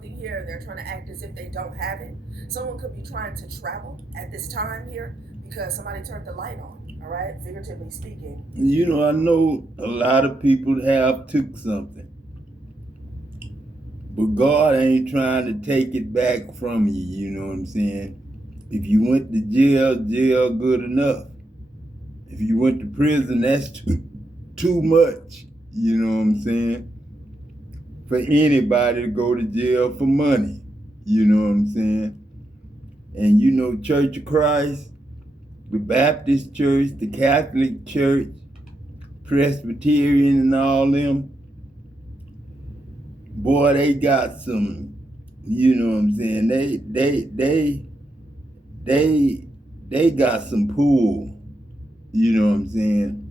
something here and they're trying to act as if they don't have it. Someone could be trying to travel at this time here because somebody turned the light on. All right, figuratively speaking. You know, I know a lot of people have took something, but God ain't trying to take it back from you. You know what I'm saying? If you went to jail, jail good enough. If you went to prison, that's too much. You know what I'm saying? For anybody to go to jail for money. You know what I'm saying? And you know, Church of Christ, the Baptist Church, the Catholic Church, Presbyterian and all them, boy, they got some, you know what I'm saying? They got some pull, you know what I'm saying?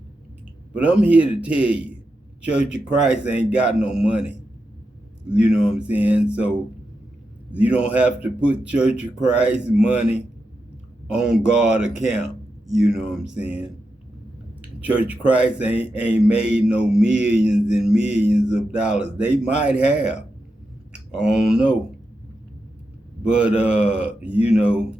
But I'm here to tell you, Church of Christ ain't got no money. You know what I'm saying? So you don't have to put Church of Christ money on God account. You know what I'm saying? Church of Christ ain't made no millions and millions of dollars. They might have. I don't know. But you know,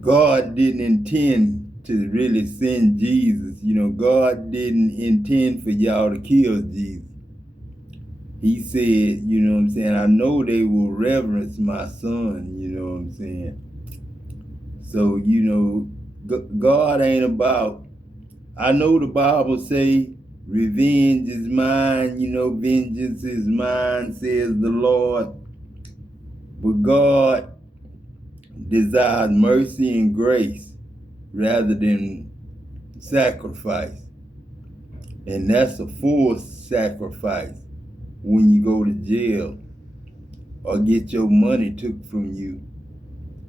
God didn't intend to really send Jesus. You know, God didn't intend for y'all to kill Jesus. He said, you know what I'm saying, I know they will reverence my son, you know what I'm saying? So, you know, God ain't about, I know the Bible say, revenge is mine, you know, vengeance is mine, says the Lord. But God desires mercy and grace rather than sacrifice. And that's a forced sacrifice when you go to jail or get your money took from you.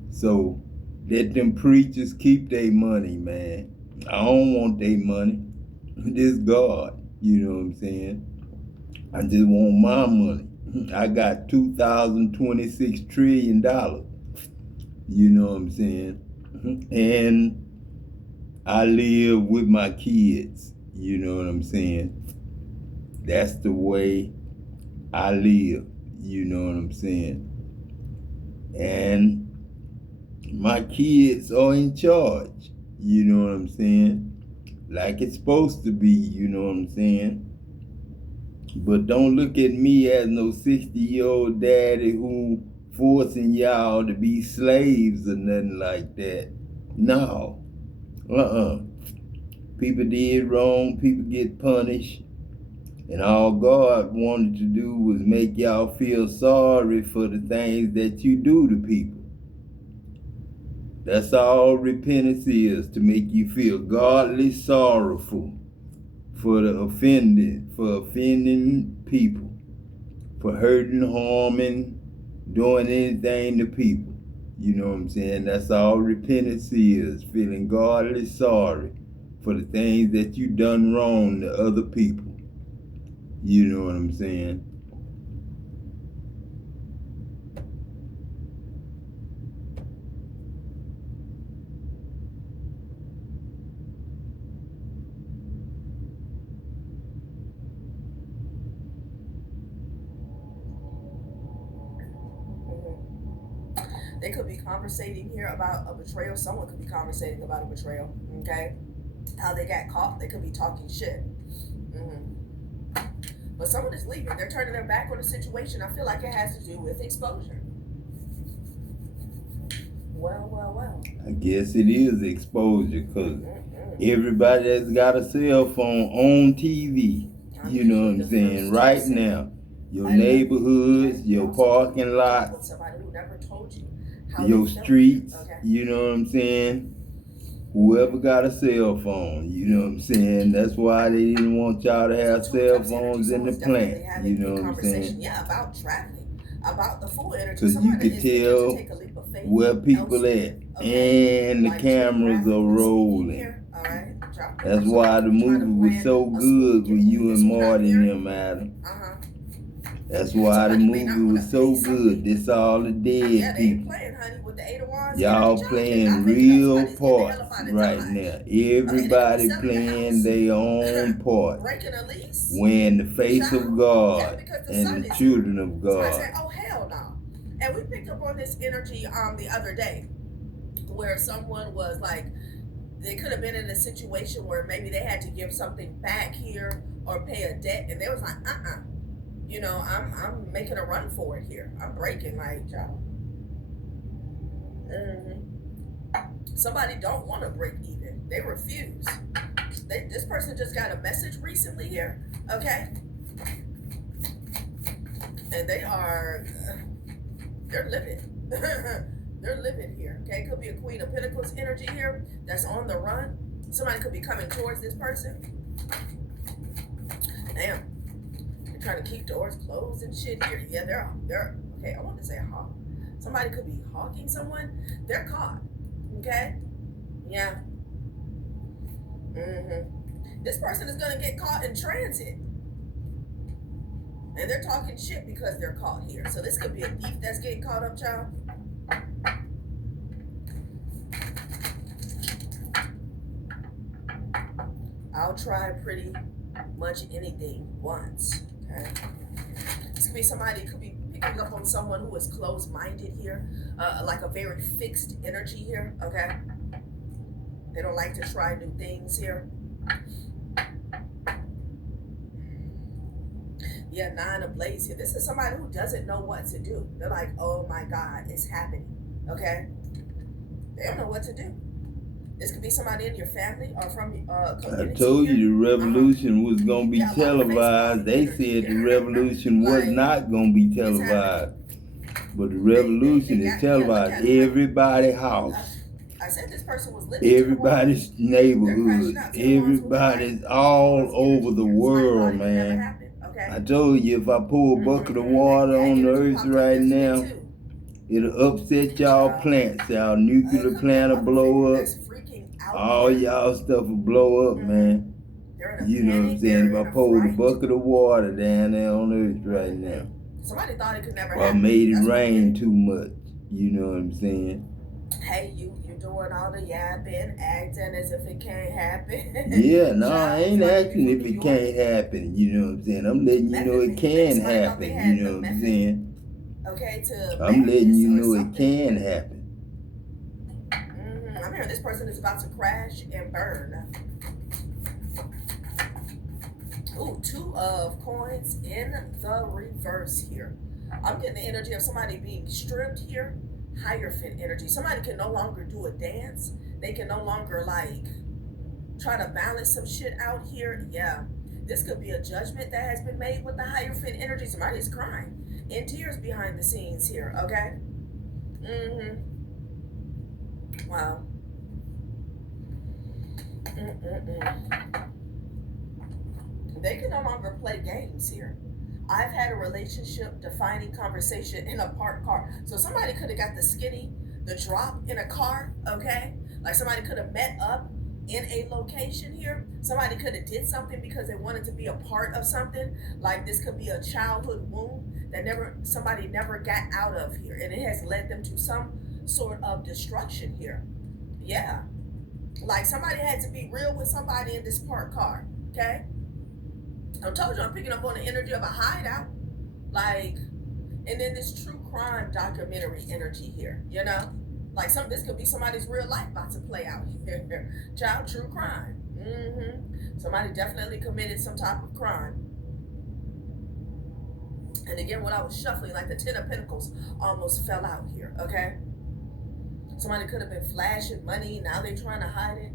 So let them preachers keep their money, man. I don't want their money. This God, you know what I'm saying? I just want my money. I got $2,026 trillion. You know what I'm saying? And I live with my kids. You know what I'm saying? That's the way I live. You know what I'm saying? And my kids are in charge. You know what I'm saying? Like it's supposed to be, you know what I'm saying? But don't look at me as no 60-year-old daddy who forcing y'all to be slaves or nothing like that. No. People did wrong, people get punished. And all God wanted to do was make y'all feel sorry for the things that you do to people. That's all repentance is, to make you feel godly sorrowful for offending people, for hurting, harming, doing anything to people. You know what I'm saying? That's all repentance is, feeling godly sorry for the things that you done wrong to other people. You know what I'm saying? They could be conversating here about a betrayal. Someone could be conversating about a betrayal. Okay, how they got caught. They could be talking shit. But someone is leaving. They're turning their back on the situation. I feel like it has to do with exposure. Well. I guess it is exposure, because everybody that's got a cell phone on TV, you know what I'm saying, right now. Your neighborhoods, your parking lots, your streets, you know what I'm saying? Whoever got a cell phone, you know what I'm saying? That's why they didn't want y'all to have cell phones in the plant, you know what I'm saying? Yeah, about traveling, about the full energy. Because you could tell where people at, and the cameras are rolling. That's why the movie was so good with you and Marty and them, Adam. That's why the Somebody may not movie want to was so pay good. something. This all the dead Yeah, they ain't people. playing, honey, with the Eight of Wands Y'all energy. Y'all playing cannot make it up. real Somebody's getting the hell up parts out of right Dodge. now. Okay, they could be Everybody selling the playing house, their own part. breaking a lease. When the face of Child. Yeah, God because the and sun the is children of Somebody God. said, oh, hell no. And we picked up on this energy the other day where someone was like, they could have been in a situation where maybe they had to give something back here or pay a debt, and they was like, you know, I'm making a run for it here. I'm breaking, like, y'all. Somebody don't want to break even. They refuse. This person just got a message recently here, okay? And they're living. They're living here, okay? Could be a Queen of Pentacles energy here that's on the run. Somebody could be coming towards this person. Damn. They're trying to keep doors closed and shit here. Yeah, they're okay, I want to say hawk. Somebody could be hawking someone. They're caught, okay? Yeah. This person is going to get caught in transit. And they're talking shit because they're caught here. So this could be a thief that's getting caught up, child. I'll try pretty much anything once, okay? This could be somebody, could be picking up on someone who is closed-minded here, like a very fixed energy here, okay? They don't like to try new things here. Yeah, 9 of Blades here. This is somebody who doesn't know what to do. They're like, oh my God, it's happening, okay? They don't know what to do. This could be somebody in your family or from community. I told you the revolution was going to be televised. They said the revolution was not going to be televised. But the revolution is televised. Everybody's house. I said this person was living. Everybody's neighborhood. Everybody's all over the world, man. I told you if I pour a bucket of water on the earth right now, it'll upset y'all plants. Y'all nuclear plant will blow up. All y'all stuff will blow up, man. You know what I'm saying? If I poured a bucket of water down there on earth right now. Somebody thought it could never happen. Or made it rain too much. You know what I'm saying? Hey, you're doing all the yapping, acting as if it can't happen. Yeah, no, I ain't acting if it can't happen. You know what I'm saying? I'm letting you know it can happen. You know what I'm saying? Okay, I'm letting you know it can happen. I'm hearing this person is about to crash and burn. Ooh, 2 of coins in the reverse here. I'm getting the energy of somebody being stripped here. Hierophant energy. Somebody can no longer do a dance. They can no longer like try to balance some shit out here. Yeah. This could be a judgment that has been made with the Hierophant energy. Somebody is crying in tears behind the scenes here. Okay. Wow. They can no longer play games here. I've had a relationship defining conversation in a parked car. So somebody could have got the drop in a car, okay? Like somebody could have met up in a location here. Somebody could have did something because they wanted to be a part of something. Like this could be a childhood wound that somebody never got out of here. And it has led them to some sort of destruction here. Yeah. Like somebody had to be real with somebody in this parked car, okay? I told you I'm picking up on the energy of a hideout. Like, and then this true crime documentary energy here, you know? Like this could be somebody's real life about to play out here. Child, true crime. Somebody definitely committed some type of crime. And again, when I was shuffling, like the 10 of Pentacles almost fell out here, okay? Somebody could have been flashing money. Now they're trying to hide it.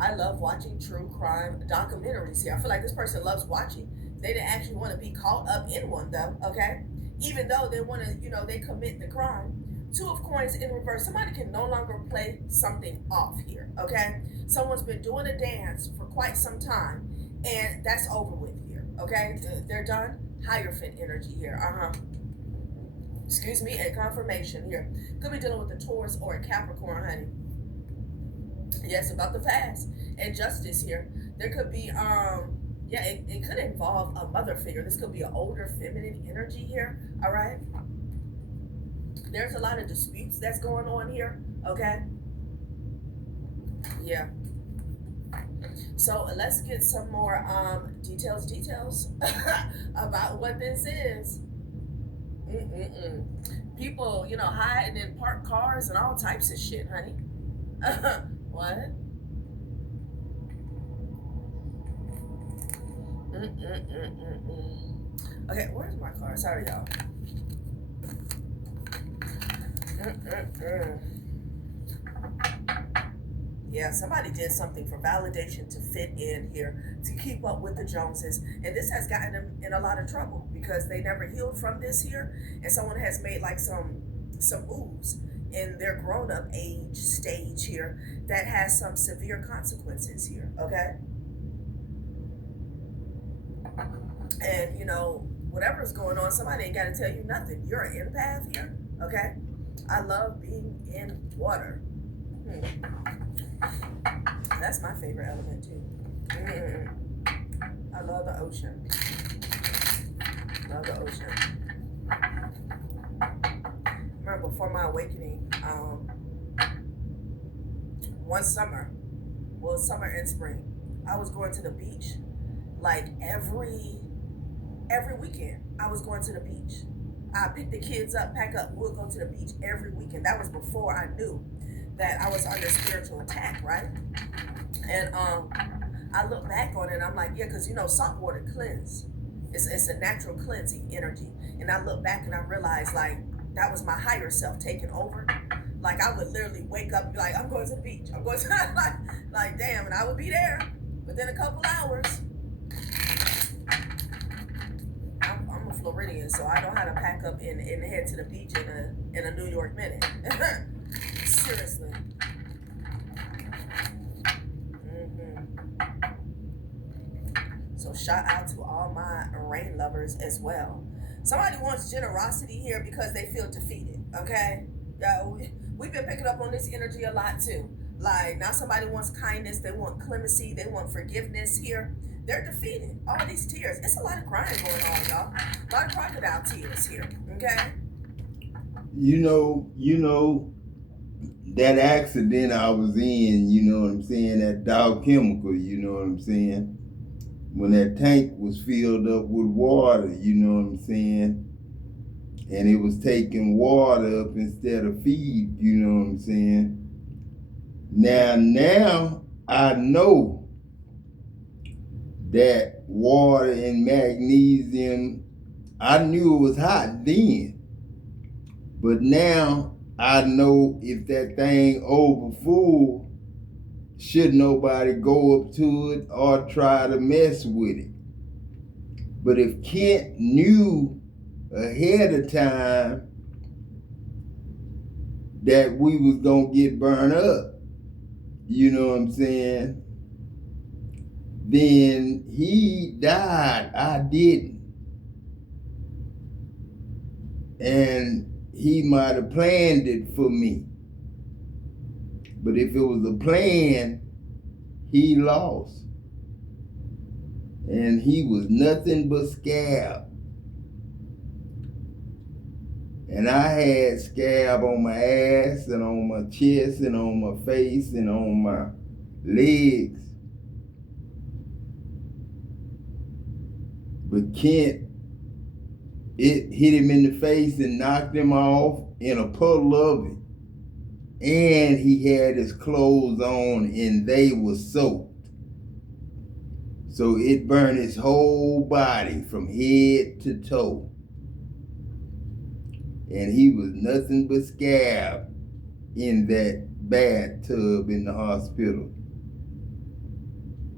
I love watching true crime documentaries here. I feel like this person loves watching. They didn't actually want to be caught up in one though, okay? Even though they want to, they commit the crime. 2 of coins in reverse. Somebody can no longer play something off here, okay? Someone's been doing a dance for quite some time, and that's over with here, okay? They're done. Hierophant energy here, Excuse me, and confirmation here. Could be dealing with a Taurus or a Capricorn, honey. Yes, about the fast and justice here. There could be, Yeah, it could involve a mother figure. This could be an older feminine energy here. All right. There's a lot of disputes that's going on here. Okay. Yeah. So let's get some more details about what this is. Mm-mm-mm. People, hiding in parked cars and all types of shit, honey. What? Mm-mm-mm-mm-mm. Okay, where's my car? Sorry, y'all. Mm-mm-mm. Yeah, somebody did something for validation to fit in here, to keep up with the Joneses. And this has gotten them in a lot of trouble because they never healed from this here. And someone has made like some moves in their grown-up age stage here that has some severe consequences here, okay? And whatever's going on, somebody ain't got to tell you nothing. You're an empath here, okay? I love being in water. That's my favorite element too. I love the ocean. Love the ocean. Remember, before my awakening, one summer, well, summer and spring, I was going to the beach like every weekend. I was going to the beach. I picked the kids up, pack up, we'll go to the beach every weekend. That was before I knew that I was under spiritual attack, right? And I look back on it and I'm like, yeah, because salt water cleanse. It's a natural cleansing energy. And I look back and I realize like that was my higher self taking over. Like I would literally wake up and be like, I'm going to the beach. I'm going to like damn, and I would be there within a couple hours. I'm a Floridian, so I know how to pack up and head to the beach in a New York minute. Seriously. So shout out to all my rain lovers as well. Somebody wants generosity here because they feel defeated. Okay, yeah, we've been picking up on this energy a lot too. Like now, somebody wants kindness, they want clemency, they want forgiveness here. They're defeated. All these tears. It's a lot of crying going on, y'all. A lot of crocodile tears here. Okay. You know that accident I was in. You know what I'm saying? That Dow Chemical. You know what I'm saying? When that tank was filled up with water, you know what I'm saying? And it was taking water up instead of feed, you know what I'm saying? Now I know that water and magnesium, I knew it was hot then. But now I know if that thing over full, should nobody go up to it or try to mess with it. But if Kent knew ahead of time that we was gonna get burned up, you know what I'm saying, then he died. I didn't. And he might have planned it for me. But if it was a plan, he lost. And he was nothing but scab. And I had scab on my ass and on my chest and on my face and on my legs. But Kent, it hit him in the face and knocked him off in a puddle of it. And he had his clothes on and they were soaked. So it burned his whole body from head to toe. And he was nothing but scab in that bathtub in the hospital.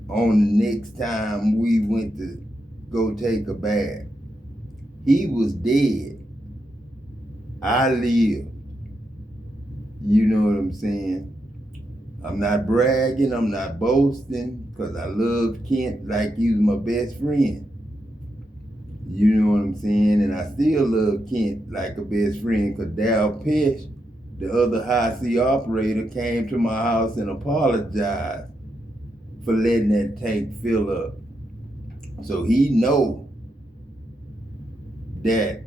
On the next time we went to go take a bath. He was dead. I lived. You know what I'm saying? I'm not bragging, I'm not boasting, because I love Kent like he was my best friend. You know what I'm saying? And I still love Kent like a best friend, because Dal Pesh, the other high sea operator, came to my house and apologized for letting that tank fill up. So he know that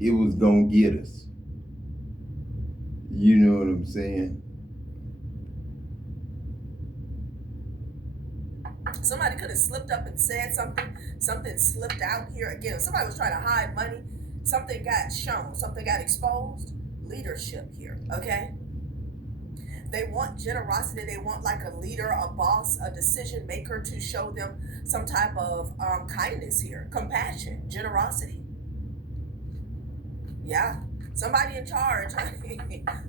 it was gonna get us. You know what I'm saying? Somebody could have slipped up and said something. Something slipped out here. Again, if somebody was trying to hide money, something got shown, something got exposed. Leadership here, okay? They want generosity. They want like a leader, a boss, a decision maker to show them some type of kindness here, compassion, generosity. Yeah, somebody in charge,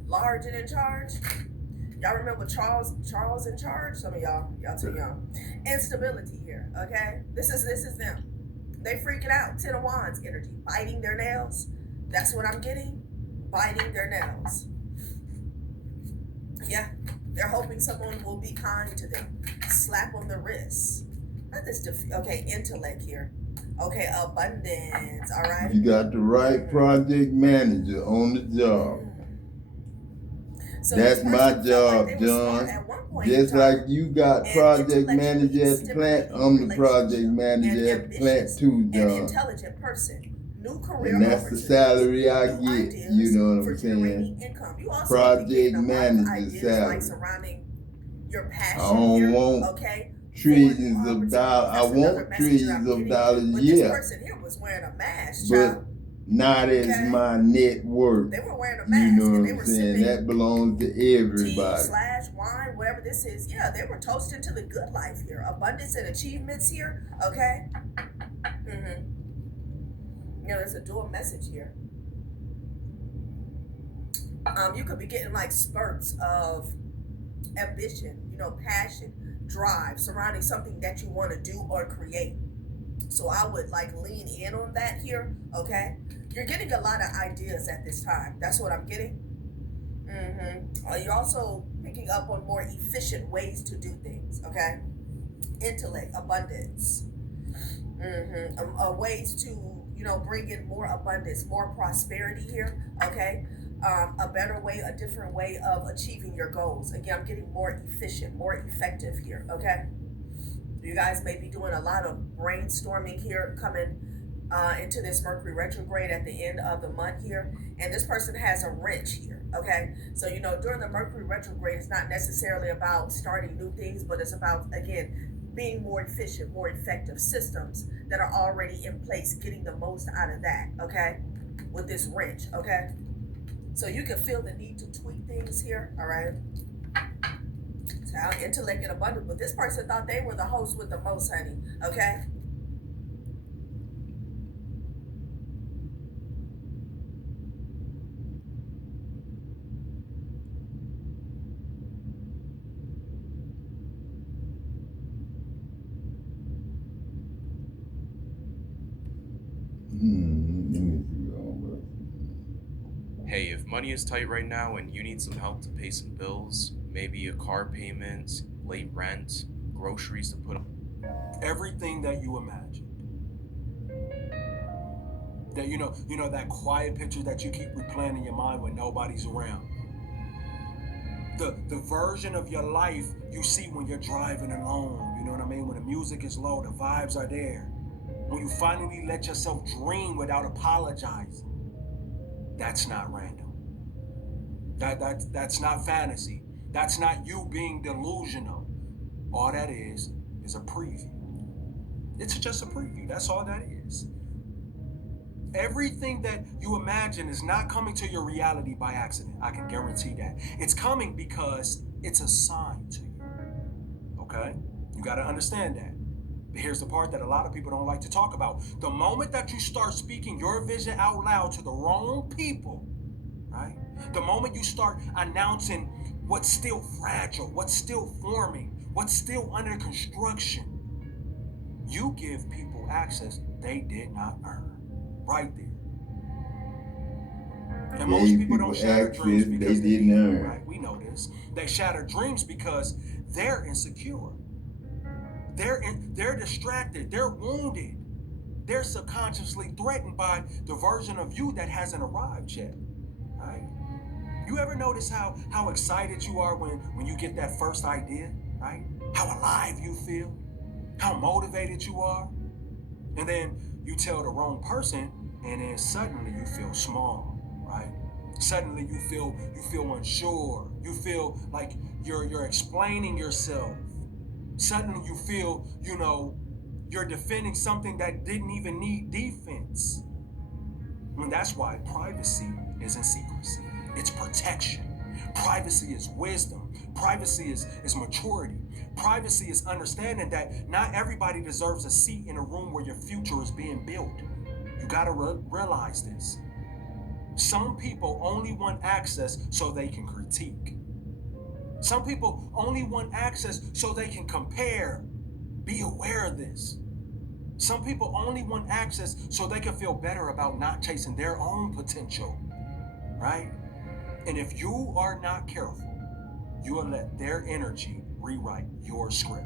large and in charge. Y'all remember Charles in charge? Some of y'all too young. Instability here, okay? This is them. They freaking out. Ten of Wands energy, biting their nails. That's what I'm getting. Biting their nails. Yeah, they're hoping someone will be kind to them. Slap on the wrist. Not this. Okay, intellect here. Okay, abundance. All right. You got the right project manager on the job. So that's my job, John. Just like you got project manager at the plant, I'm the project manager at the plant too, John. An intelligent person. New career, and that's the salary I get. You know what I'm saying? You also project manager salary. Like surrounding your passion. I don't here, want okay? trillions of dollars. I want trillions of dollars. Yeah. This person here was wearing a mask, but not as my net worth. They were wearing a mask. You know and what they I'm were saying? That belongs to everybody. Tea/wine, whatever this is. Yeah, they were toasting to the good life here. Abundance and achievements here. Okay. You know, there's a dual message here. You could be getting like spurts of ambition, you know, passion, drive surrounding something that you want to do or create. So I would like lean in on that here, okay? You're getting a lot of ideas at this time. That's what I'm getting. You're also picking up on more efficient ways to do things, okay? Intellect, abundance. Ways to, you know, bring in more abundance, more prosperity here, okay? A better way, a different way of achieving your goals. Again, I'm getting more efficient, more effective here, okay? You guys may be doing a lot of brainstorming here coming into this Mercury retrograde at the end of the month here. And this person has a wrench here, okay? So, you know, during the Mercury retrograde, it's not necessarily about starting new things, but it's about, again, being more efficient, more effective systems that are already in place, getting the most out of that, okay? With this wrench, okay? So you can feel the need to tweak things here, all right? Intellect and abundance, but this person thought they were the host with the most, honey, okay? Hey, if money is tight right now and you need some help to pay some bills, maybe a car payment, late rent, groceries to put on. Everything that you imagined. That you know that quiet picture that you keep replaying in your mind when nobody's around. The version of your life you see when you're driving alone, you know what I mean? When the music is low, the vibes are there. When you finally let yourself dream without apologizing. That's not random. That's not fantasy. That's not you being delusional. All that is a preview. It's just a preview. That's all that is. Everything that you imagine is not coming to your reality by accident. I can guarantee that. It's coming because it's a sign to you. Okay? You got to understand that. But here's the part that a lot of people don't like to talk about. The moment that you start speaking your vision out loud to the wrong people, right? The moment you start announcing what's still fragile, what's still forming, what's still under construction, you give people access they did not earn. Right there. And most people don't shatter dreams because they didn't earn. Right? We know this. They shatter dreams because they're insecure. They're distracted. They're wounded. They're subconsciously threatened by the version of you that hasn't arrived yet. Right? You ever notice how excited you are when you get that first idea? Right? How alive you feel? How motivated you are? And then you tell the wrong person, and then suddenly you feel small, right? Suddenly you feel unsure. You feel like you're explaining yourself. Suddenly you feel, you're defending something that didn't even need defense. And that's why privacy isn't secrecy. It's protection. Privacy is wisdom. Privacy is maturity. Privacy is understanding that not everybody deserves a seat in a room where your future is being built. You gotta realize this. Some people only want access so they can critique. Some people only want access so they can compare. Be aware of this. Some people only want access so they can feel better about not chasing their own potential, right? And if you are not careful, you will let their energy rewrite your script.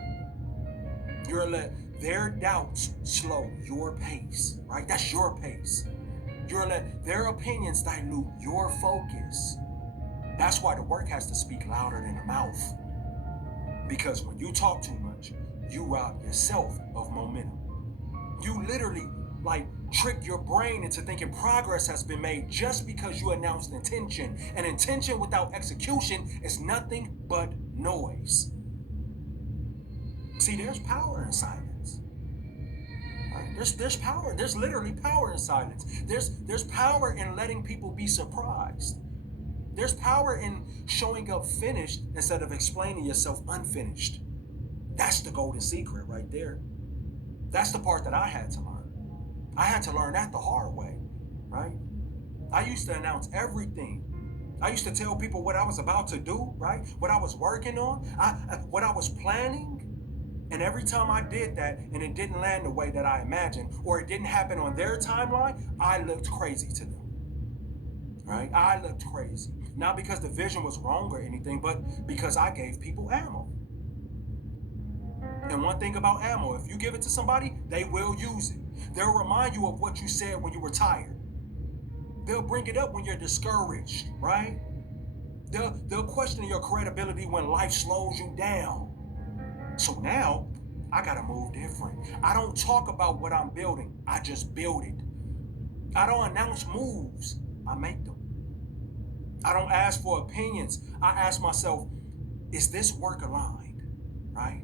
You'll let their doubts slow your pace, right? That's your pace. You'll let their opinions dilute your focus. That's why the work has to speak louder than the mouth. Because when you talk too much, you rob yourself of momentum. You literally trick your brain into thinking progress has been made just because you announced intention. And intention without execution is nothing but noise. See, there's power in silence. Right? There's power. There's literally power in silence. There's power in letting people be surprised. There's power in showing up finished instead of explaining yourself unfinished. That's the golden secret right there. That's the part that I had to learn. I had to learn that the hard way, right? I used to announce everything. I used to tell people what I was about to do, right? What I was working on, what I was planning. And every time I did that and it didn't land the way that I imagined, or it didn't happen on their timeline, I looked crazy to them, right? I looked crazy. Not because the vision was wrong or anything, but because I gave people ammo. And one thing about ammo, if you give it to somebody, they will use it. They'll remind you of what you said when you were tired. They'll bring it up when you're discouraged, right? They'll question your credibility when life slows you down. So now, I gotta move different. I don't talk about what I'm building, I just build it. I don't announce moves, I make them. I don't ask for opinions, I ask myself, is this work aligned, right?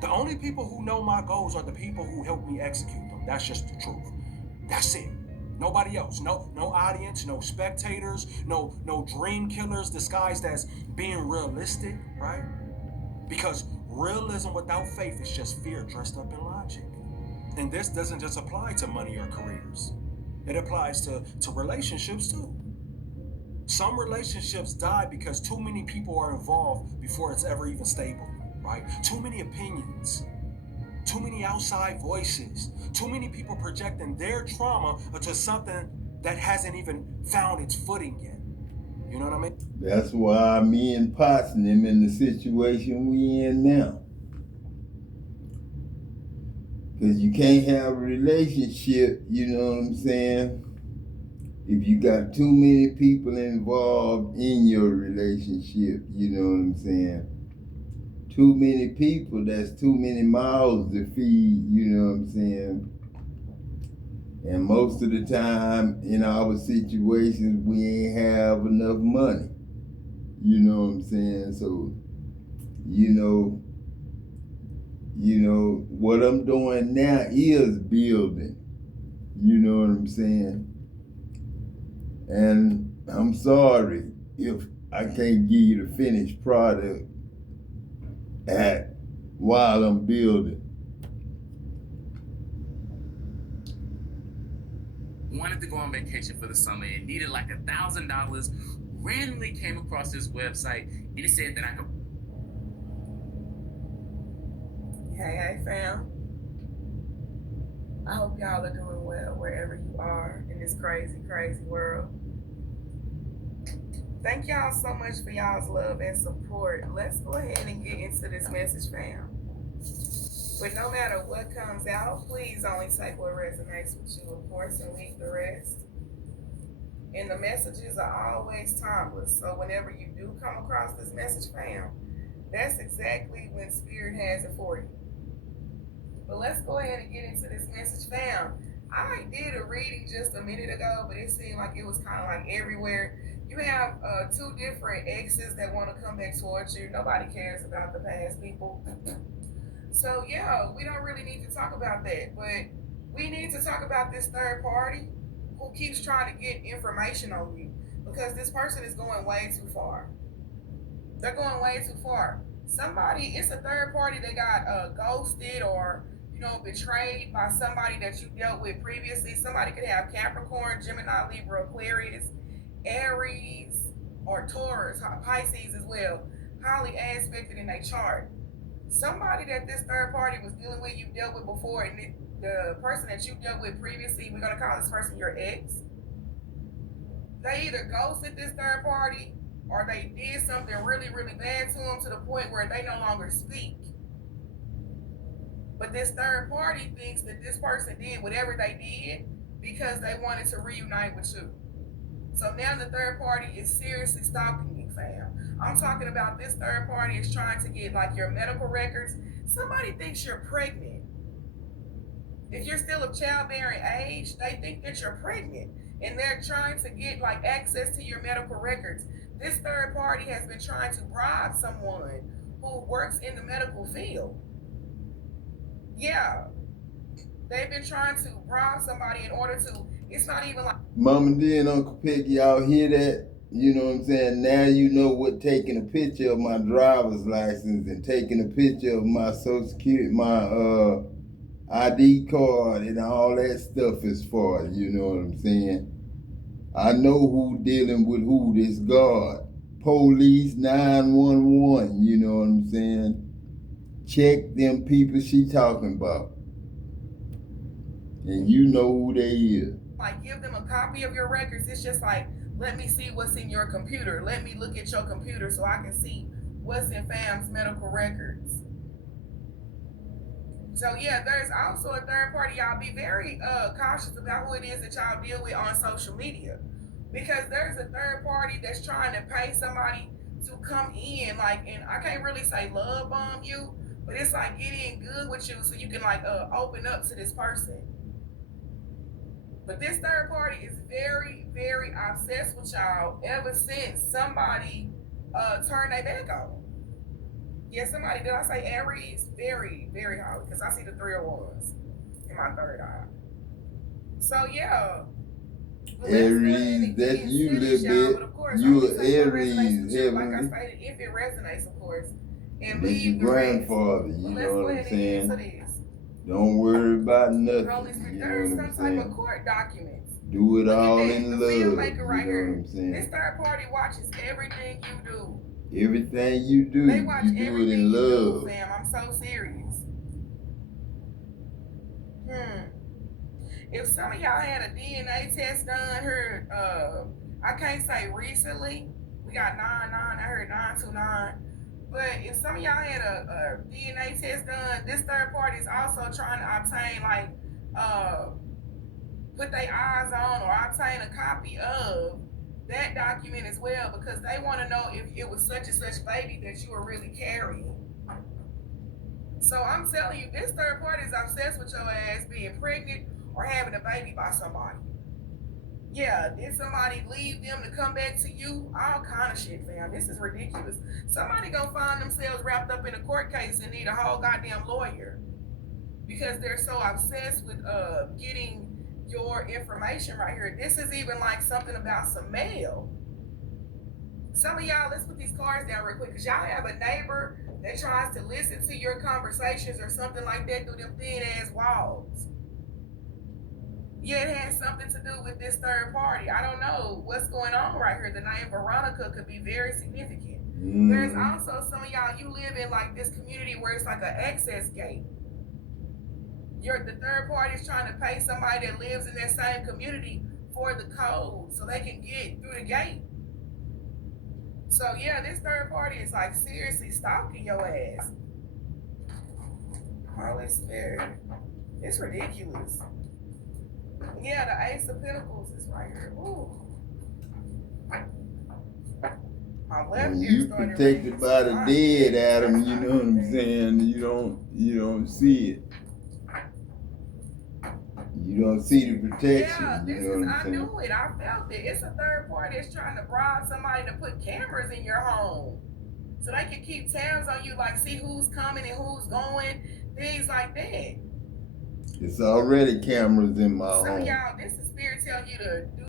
The only people who know my goals are the people who help me execute them. That's just the truth. That's it. Nobody else. No audience, no spectators, no dream killers disguised as being realistic, right? Because realism without faith is just fear dressed up in logic. And this doesn't just apply to money or careers. It applies to relationships too. Some relationships die because too many people are involved before it's ever even stable. Right? Too many opinions, too many outside voices, too many people projecting their trauma onto something that hasn't even found its footing yet. You know what I mean? That's why me and Potts and them in the situation we in now. Because you can't have a relationship, you know what I'm saying, if you got too many people involved in your relationship, you know what I'm saying? Too many people, that's too many mouths to feed, you know what I'm saying? And most of the time in our situations, we ain't have enough money, you know what I'm saying? So, what I'm doing now is building, you know what I'm saying? And I'm sorry if I can't give you the finished product while I'm building. Wanted to go on vacation for the summer and needed like $1,000. Randomly came across this website and it said that I could. Hey, fam. I hope y'all are doing well wherever you are in this crazy, crazy world. Thank y'all so much for y'all's love and support. Let's go ahead and get into this message, fam. But no matter what comes out, please only take what resonates with you, of course, and leave the rest. And the messages are always timeless. So whenever you do come across this message, fam, that's exactly when Spirit has it for you. But let's go ahead and get into this message, fam. I did a reading just a minute ago, but it seemed like it was kind of like everywhere. You have two different exes that want to come back towards you. Nobody cares about the past, people. So yeah, we don't really need to talk about that, but we need to talk about this third party who keeps trying to get information on you, because this person is going way too far. They're going way too far. Somebody, it's a third party that got ghosted or betrayed by somebody that you dealt with previously. Somebody could have Capricorn, Gemini, Libra, Aquarius, Aries, or Taurus, Pisces as well, highly aspected in their chart. Somebody that this third party was dealing with, you dealt with before, and the person that you dealt with previously, we're gonna call this person your ex. They either ghosted this third party or they did something really, really bad to them to the point where they no longer speak. But this third party thinks that this person did whatever they did because they wanted to reunite with you. So now the third party is seriously stalking you, fam. I'm talking about this third party is trying to get like your medical records. Somebody thinks you're pregnant. If you're still of childbearing age, they think that you're pregnant and they're trying to get like access to your medical records. This third party has been trying to bribe someone who works in the medical field. Yeah, they've been trying to bribe somebody in order to, it's not even like Mama D and Uncle Peggy, y'all hear that? You know what I'm saying? Now you know what taking a picture of my driver's license and taking a picture of my social security, my ID card and all that stuff is for, you know what I'm saying? I know who dealing with who, this God. Police 911, you know what I'm saying? Check them people she talking about. And you know who they is. like give them a copy of your records. It's just like, let me see what's in your computer. Let me look at your computer so I can see what's in fam's medical records. So yeah, there's also a third party. Y'all be very cautious about who it is that y'all deal with on social media, because there's a third party that's trying to pay somebody to come in, like, and I can't really say love bomb you, but it's like get in good with you so you can like open up to this person. But this third party is very, very obsessed with y'all ever since somebody turned their back on. Yeah, somebody, did I say Aries? Very, very high, because I see the 3 of Wands in my third eye. So yeah. Aries, that's you, little bit. You are Aries, like I stated, if it resonates, of course. And this your grandfather, you know what I'm saying? This. Don't worry about nothing. Holy Spirit, you there is know what some I'm type saying? of court documents. Do it all that, in the love. You know filmmaker right what here. I'm saying? This third party watches everything you do. Everything you do, They watch you do it everything in you love. do, fam. I'm so serious. If some of y'all had a DNA test done here, I can't say recently. We got 9/9. I heard 9/29. But if some of y'all had a DNA test done, this third party is also trying to obtain, like, put their eyes on or obtain a copy of that document as well, because they want to know if it was such and such baby that you were really carrying. So I'm telling you, this third party is obsessed with your ass being pregnant or having a baby by somebody. Yeah, did somebody leave them to come back to you? All kind of shit, fam. This is ridiculous. Somebody gonna find themselves wrapped up in a court case and need a whole goddamn lawyer because they're so obsessed with getting your information right here. This is even like something about some mail. Some of y'all, let's put these cards down real quick, because y'all have a neighbor that tries to listen to your conversations or something like that through them thin ass walls. Yeah, it has something to do with this third party. I don't know what's going on right here. The name Veronica could be very significant. There's also some of y'all, you live in like this community where it's like an access gate. The third party is trying to pay somebody that lives in that same community for the code so they can get through the gate. So yeah, this third party is like seriously stalking your ass. Holy Spirit. It's ridiculous. Yeah, the Ace of Pentacles is right here. Ooh. My left When ear you started protected by the dead, Adam, you know what I'm saying? You don't see it. You don't see the protection. Yeah, You this know is, what I I'm saying? knew it. I felt it. It's a third party that's trying to bribe somebody to put cameras in your home. So they can keep tabs on you, like see who's coming and who's going, things like that. It's already cameras in my Some of home. y'all, this is spirit telling you to do